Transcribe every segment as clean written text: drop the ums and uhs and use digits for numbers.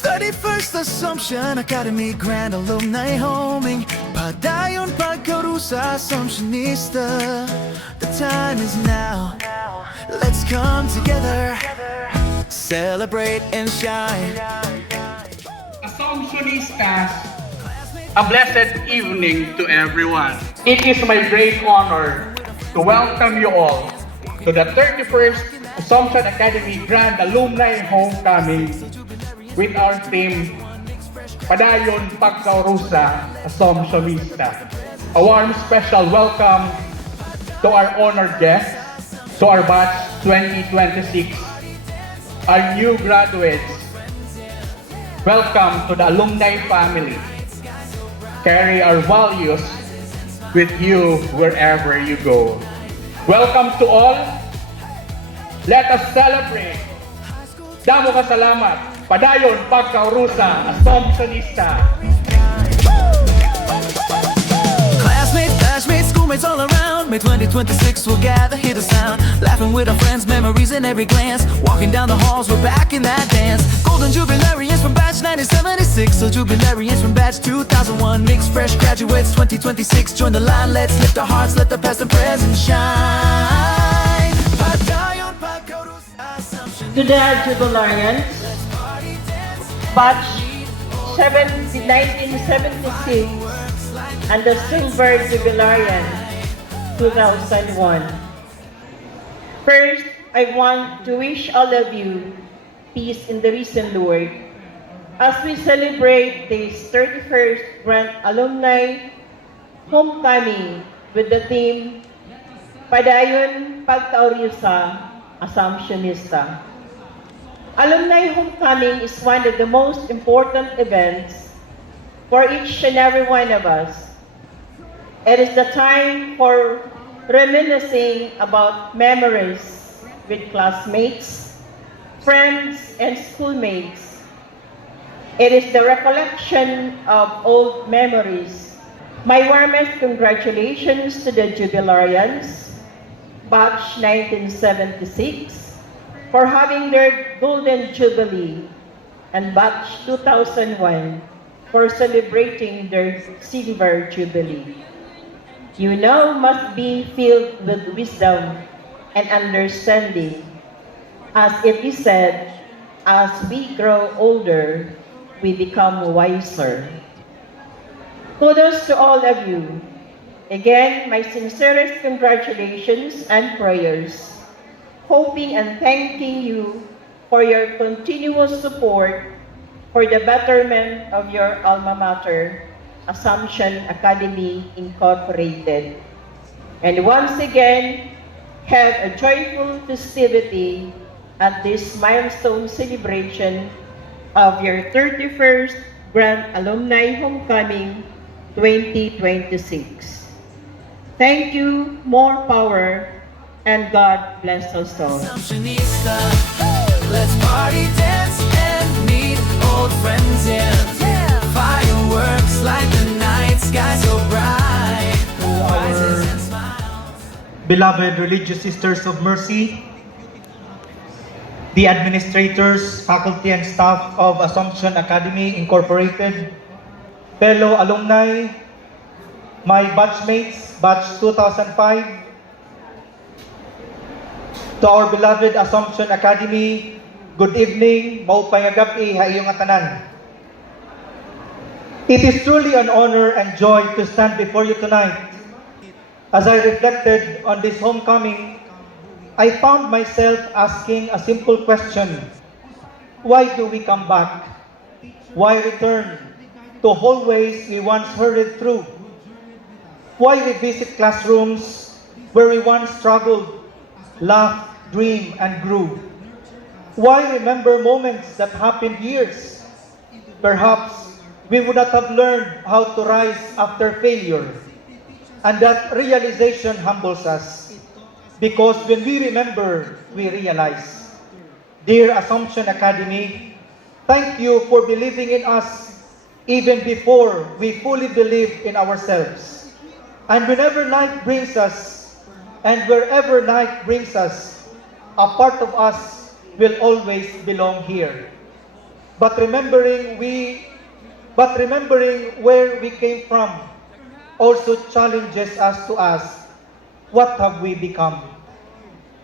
31st Assumption Academy Grand Alumni Homing, padayon pagkarusa Assumptionista. The time is now, let's come together, celebrate and shine. Assumptionistas, a blessed evening to everyone. It is my great honor to welcome you all to the 31st Assumption Academy Grand Alumni Homecoming with our theme, Padayon Pagkarusa Assumptionista. A warm special welcome to our honored guests, to our batch 2026, our new graduates. Welcome to the alumni family. Carry our values with you wherever you go. Welcome to all. Let us celebrate. Damo ka salamat. Padayon Pagkarusa Assumptionista. Classmates, batchmates, schoolmates all around. May 2026 we'll gather, hear the sound. Laughing with our friends, memories in every glance. Walking down the halls, we're back in that dance. Golden Jubilarians from batch 1976, so Jubilarians from batch 2001. Mixed fresh graduates 2026, join the line. Let's lift our hearts, let the past and present shine. Padayon Pagkarusa Assumptionista. To the Jubilarians, batch 1976 and the Silver Jubilarian 2001. First, I want to wish all of you peace in the risen Lord as we celebrate this 31st Grand Alumni Homecoming with the theme Padayon Pagkarusa Assumptionista. Alumni Homecoming is one of the most important events for each and every one of us. It is the time for reminiscing about memories with classmates, friends, and schoolmates. It is the recollection of old memories. My warmest congratulations to the Jubilarians, batch 1976, for having their Golden Jubilee, and batch 2001 for celebrating their Silver Jubilee. You now must be filled with wisdom and understanding. As it is said, as we grow older, we become wiser. Kudos to all of you. Again, my sincerest congratulations and prayers, hoping and thanking you for your continuous support for the betterment of your alma mater, Assumption Academy Incorporated. And once again, have a joyful festivity at this milestone celebration of your 31st Grand Alumni Homecoming 2026. Thank you, more power, and God bless us all. Assumptionista, let's party, dance, and meet old friends in fireworks light the night sky so bright. Rises and smiles. Beloved religious sisters of mercy, the administrators, faculty, and staff of Assumption Academy Incorporated, fellow alumni, my batchmates, batch 2005, to our beloved Assumption Academy, good evening, maupay nga gabi, haiyong atanan. It is truly an honor and joy to stand before you tonight. As I reflected on this homecoming, I found myself asking a simple question. Why do we come back? Why return to hallways we once hurried through? Why revisit classrooms where we once struggled, laughed, dreamed, and grew? Why remember moments that happened years? Perhaps we would not have learned how to rise after failure. And that realization humbles us, because when we remember, we realize. Dear Assumption Academy, thank you for believing in us even before we fully believed in ourselves. And whenever night brings us, and wherever night brings us, a part of us will always belong here. but remembering where we came from also challenges us to ask, what have we become?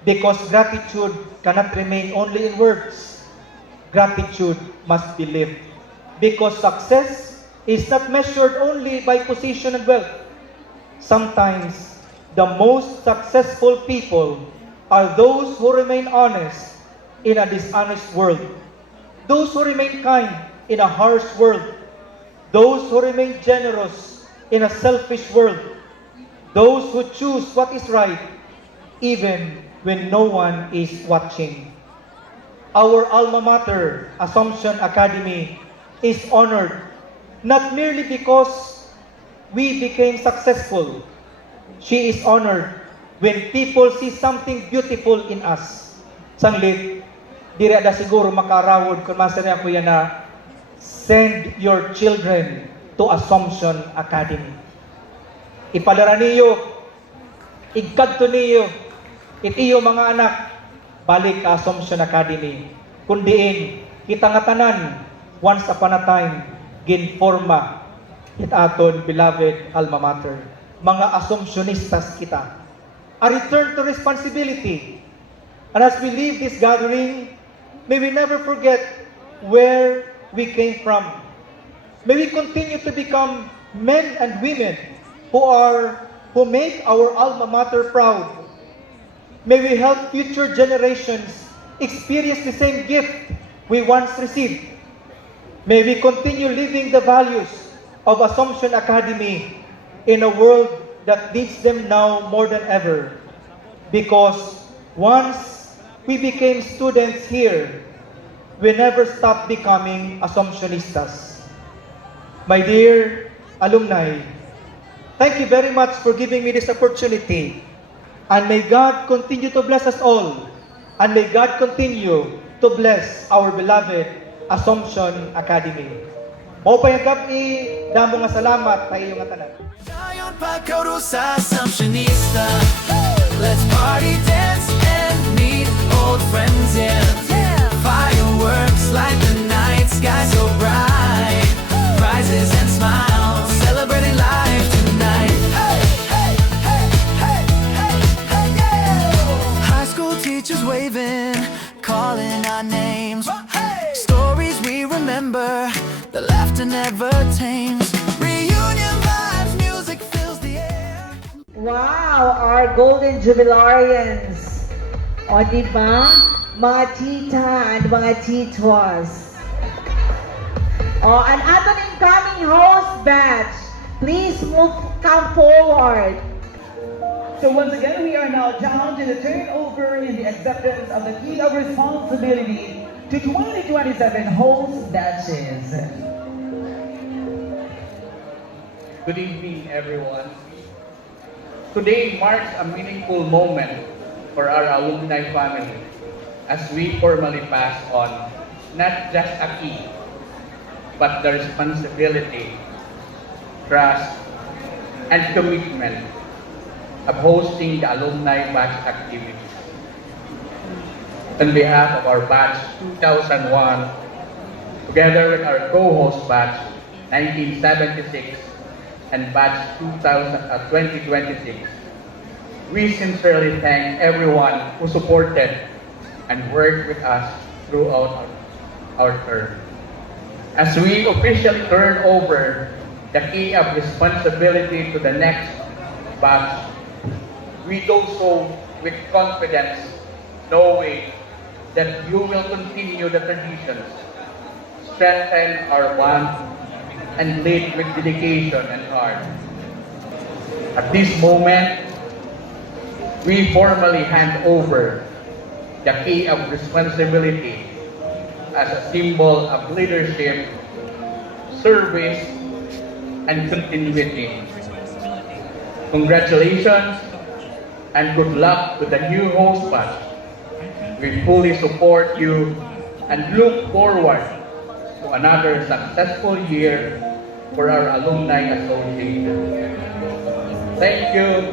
Because gratitude cannot remain only in words. Gratitude must be lived. Because success is not measured only by position and wealth. Sometimes, the most successful people are those who remain honest in a dishonest world. Those who remain kind in a harsh world. Those who remain generous in a selfish world. Those who choose what is right even when no one is watching. Our alma mater, Assumption Academy, is honored not merely because we became successful. She is honored when people see something beautiful in us. Sanglit, di ada siguro makarawod kung masaya ko yan na send your children to Assumption Academy. Ipadara niyo, igkadto niyo, itiyo mga anak, balik ka Assumption Academy. Kundiin, kita nga tanan, once upon a time, ginforma, it aton beloved alma mater. Mga Assumptionistas kita. A return to responsibility. And as we leave this gathering, may we never forget where we came from. May we continue to become men and women who make our alma mater proud. May we help future generations experience the same gift we once received. May we continue living the values of Assumption Academy in a world that needs them now more than ever. Because once we became students here, we never stopped becoming Assumptionistas. My dear alumni, thank you very much for giving me this opportunity. And may God continue to bless us all. And may God continue to bless our beloved Assumption Academy. Mao pa yung gabi, damo nga salamat sa iyong tanan. Tayo'y pagkaroon sa Assumptionista. Let's party, dance, and meet old friends, yeah. Fireworks light the night sky so bright. Prizes and smiles, celebrating life tonight. Hey, hey, hey, hey, hey, hey, yeah. High school teachers waving, calling our names. Stories we remember, the laughter never tames. Reunion vibes, music fills the air. Wow, our golden jubilarians. O, diba? Mga tita and mga titwas. O, an ating incoming host batch. Please come forward. So once again, we are now down to the turnover in the acceptance of the key of responsibility to 2027 host batches. Good evening, everyone. Today marks a meaningful moment for our alumni family as we formally pass on not just a key, but the responsibility, trust, and commitment of hosting the alumni batch activities. On behalf of our batch 2001, together with our co-host batch 1976 and batch 2026, we sincerely thank everyone who supported and worked with us throughout our term. As we officially turn over the key of responsibility to the next batch, we do so with confidence, knowing that you will continue the traditions, strengthen our bond, and lead with dedication and heart. At this moment, we formally hand over the key of responsibility as a symbol of leadership, service, and continuity. Congratulations and good luck to the new host batch. We fully support you and look forward to another successful year for our Alumni Association. Thank you,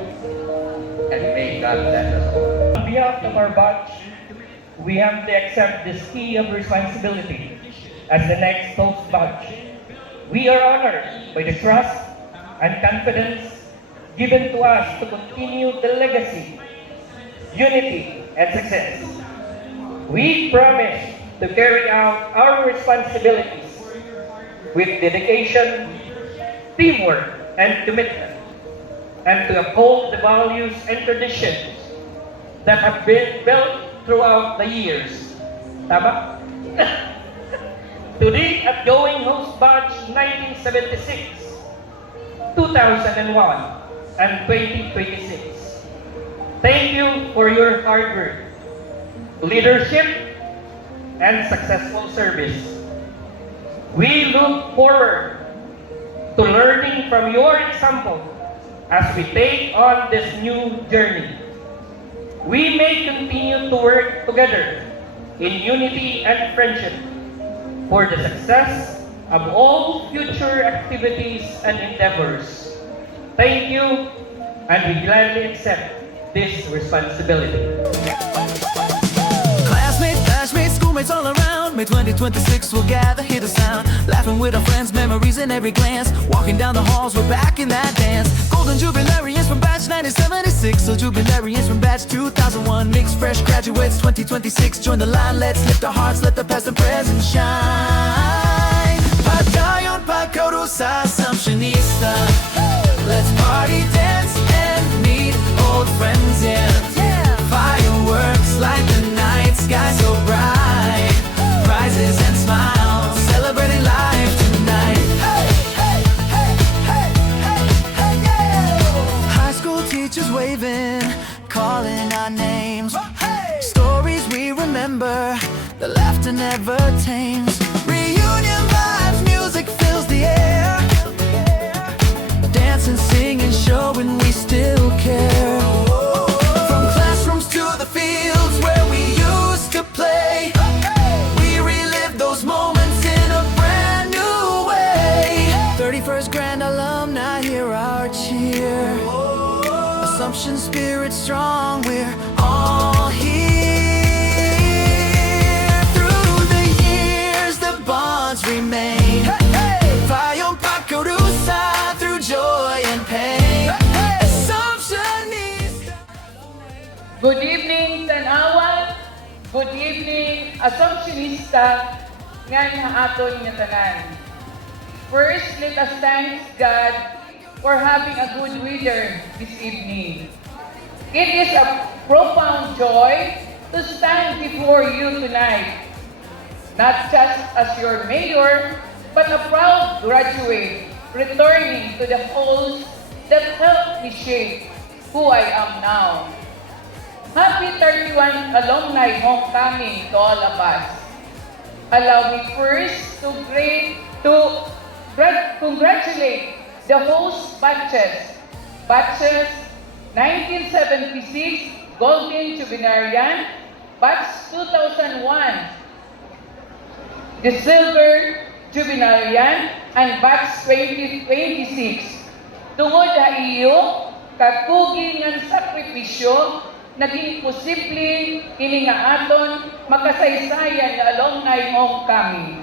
and may God bless us all. On behalf of our batch, we have to accept this key of responsibility as the next host batch. We are honored by the trust and confidence given to us to continue the legacy, unity, and success. We promise to carry out our responsibilities with dedication, teamwork, and commitment, and to uphold the values and traditions that have been built throughout the years. Tama? To the outgoing host batch 1976, 2001, and 2026. Thank you for your hard work, leadership, and successful service. We look forward to learning from your example as we take on this new journey. We may continue to work together in unity and friendship for the success of all future activities and endeavors. Thank you, and we gladly accept this responsibility. Classmates, batchmates, schoolmates all around. May 2026 we'll gather, hear the sound. Laughing with our friends, memories in every glance. Walking down the halls, we're back in that dance. Golden jubilarians from batch 1976. So jubilarians from batch 2001. Mixed fresh graduates 2026. Join the line, let's lift our hearts, let the past and present shine. Padayon, pagkarusa, Assumptionista. Let's party, dance, and meet old friends, yeah. Fireworks light the night sky so bright. Prizes and smiles, celebrating life tonight. Hey, hey, hey, hey, hey, hey, yeah. High school teachers waving, calling our names. Stories we remember, the laughter never tames. Reunion vibes, music fills the air. Dancing, singing, showing we still care. From classrooms to the fields where we used to play, we relive those moments in a brand new way. 31st Grand Alumni, hear our cheer. Assumption spirit strong, we're all here. Through the years, the bonds remain. Fayong pagkarusa through joy and pain. Assumptionista. Good evening, Tanawan. Good evening, Assumptionista. Nga aton nga tanan. First, let us thank God for having a good reader this evening. It is a profound joy to stand before you tonight, not just as your mayor, but a proud graduate returning to the halls that helped me shape who I am now. Happy 31 alumni homecoming to all of us. Allow me first to congratulate the host batches. Batches 1976 Golden Jubilarian, batch 2001 the Silver Jubilarian, and batch 2026. Tungod sa iyo, kakuging ng sakripisyo, naging posible kini nga aton makasaysayan nga alumni homecoming.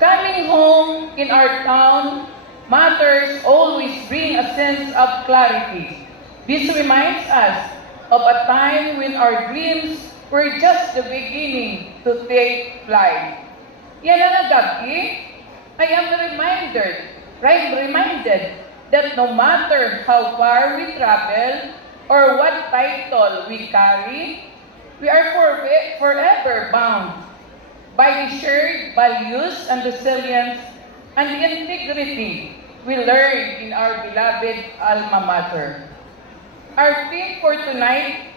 Coming home in our town matters always bring a sense of clarity. This reminds us of a time when our dreams were just the beginning to take flight. Yan ang gabi, I am reminded that no matter how far we travel or what title we carry, we are forever bound by the shared values and resilience and the integrity we learned in our beloved alma mater. Our theme for tonight,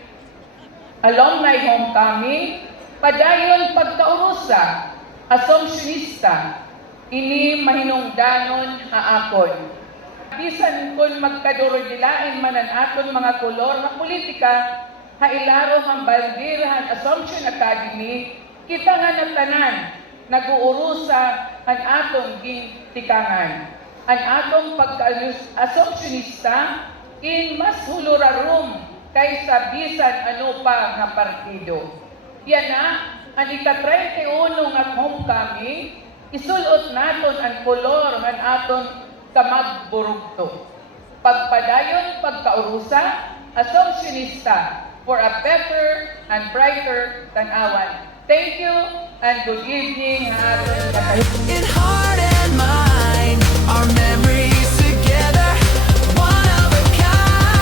Alumni Homecoming, padayon pagkaurusa, Assumptionista, ini mahinungdanon haakon. Bisan kung magkadurodilain man ang aton mga kolor na politika, hailaro ang bandirahan Assumption Academy, kita nga natanan, nag-uurusa ang atong gintikangan. Ang atong pagka-Assumptionista, in mas hulurarum kaysa bisan ano pa nga partido. Yan na, ang ika-31 nga homecoming, isulot naton ang kolor ng aton kamagburugto. Pagpadayon, pagkaurusa, Assumptionista for a better and brighter tanawan. Thank you and good evening. In heart and mind, our memories together, one of a kind.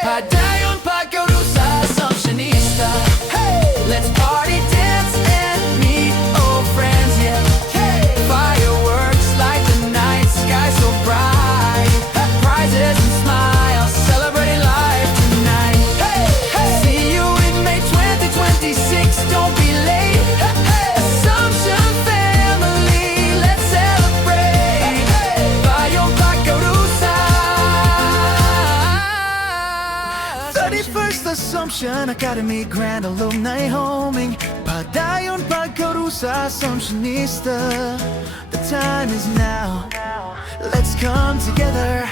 Padayon pagkarusa, Assumptionista. Let's party, dance, and meet old friends, yeah. Fireworks light the night sky so bright. Prizes and smiles, celebrating life tonight. See you in May 2026, don't be late. Assumption family, let's celebrate. Bayong Pagkarusa. 31st Assumption Academy Grand Alumni Homing. Padayon Pagkarusa, Assumptionista. The time is now. Let's come together,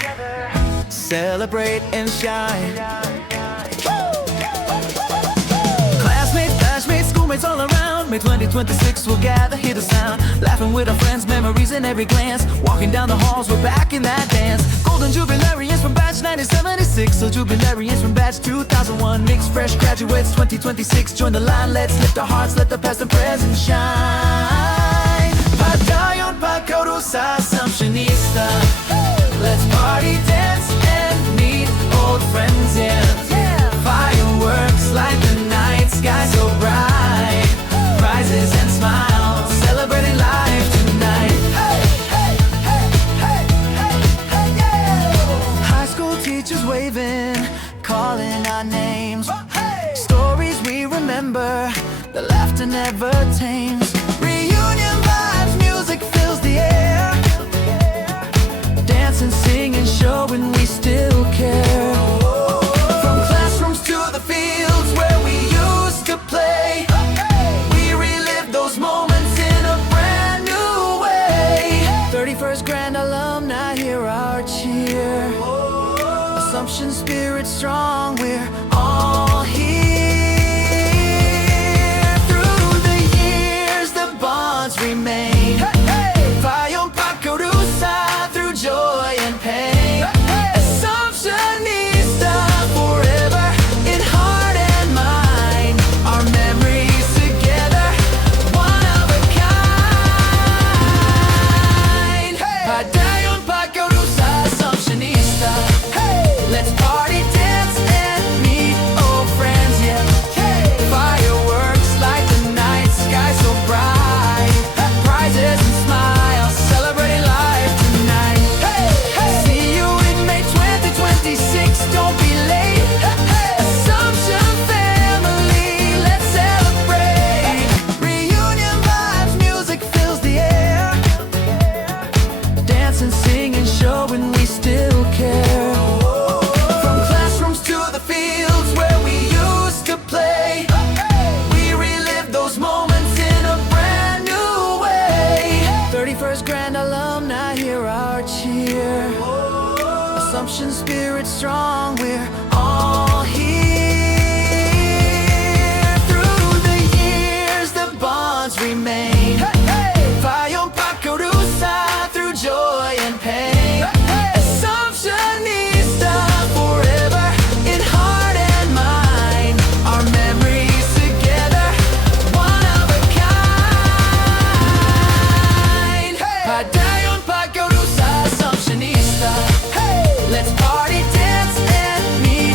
celebrate and shine. Classmates, batchmates, schoolmates all around. May 2026 we'll gather, hear the sound. Laughing with our friends, memories in every glance. Walking down the halls, we're back in that dance. Golden Jubilarians from batch 1976. So Jubilarians from batch 2001. Mixed fresh graduates 2026. Join the line, let's lift our hearts, let the past and present shine. Padayon Pagkarusa, Assumptionista. Let's party, dance, and meet old friends, yeah. Fireworks light the night sky so bright. Prizes and smiles, celebrating life tonight. High school teachers waving, calling our names. Stories we remember, the laughter never tames. Reunion vibes, music fills the air. Dancing, singing, showing we still care. From classrooms to the fields where we used to play, we relive those moments in a brand new way. 31st Grand Alumni, hear our cheer. Assumption spirit strong, we're all here. Through the years, the bonds remain. Bayong Pagkarusa, through joy and pain. Assumptionista forever, in heart and mind. Our memories together, one of a kind. Padayon Pagkarusa, Assumptionista. Let's party, dance, and meet old friends, yeah. Fireworks light the night sky so bright. Prizes and smiles, celebrating life tonight. See you in May 2026, don't be late. Assumption family, let's celebrate. Reunion vibes, music fills the air. Dancing, singing, showing we still care. From classrooms to the fields where we used to play, we relive those moments in a brand new way. 31st Grand Alumni, hear our cheer. Assumption spirit strong, we're all here. Through the years, the bonds remain. Bayong Pagkarusa, through joy and pain. Assumptionista forever, in heart and mind. Our memories together, one of a kind. Padayon Pagkarusa, Assumptionista. Let's party, dance, and meet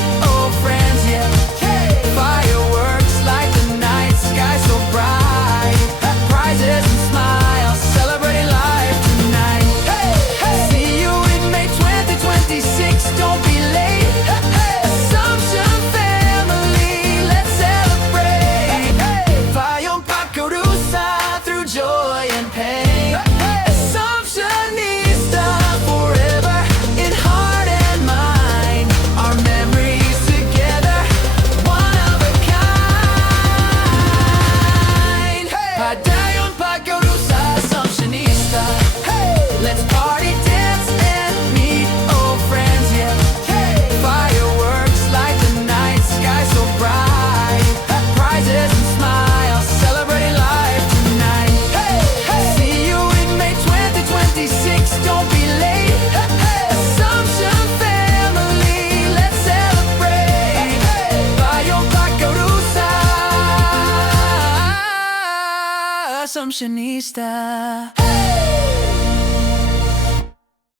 Assumptionista.